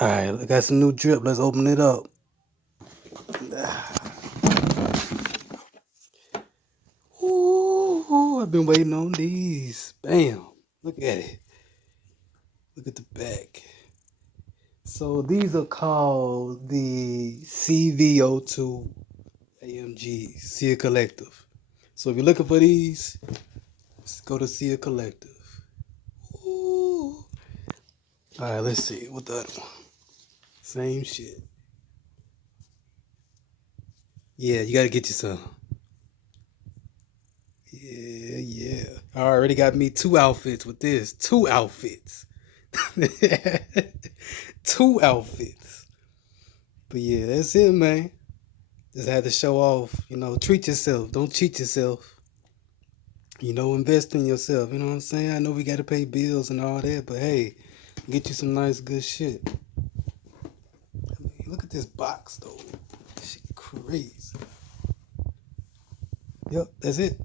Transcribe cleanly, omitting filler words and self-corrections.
All right, I got some new drip. Let's open it up. Ooh, I've been waiting on these. Bam. Look at it. Look at the back. So these are called the CVO2 AMG, See a Collective. So if you're looking for these, let's go to See a Collective. Ooh. All right, let's see. What the other one? Same shit. Yeah, you gotta get you some. Yeah. I already got me 2 outfits with this. 2 outfits. 2 outfits. But yeah, that's it, man. Just had to show off. Treat yourself. Don't cheat yourself. Invest in yourself. You know what I'm saying? I know we gotta pay bills and all that, but hey, get you some nice, good shit. I mean, look at this box, though. Shit crazy. Yep, that's it.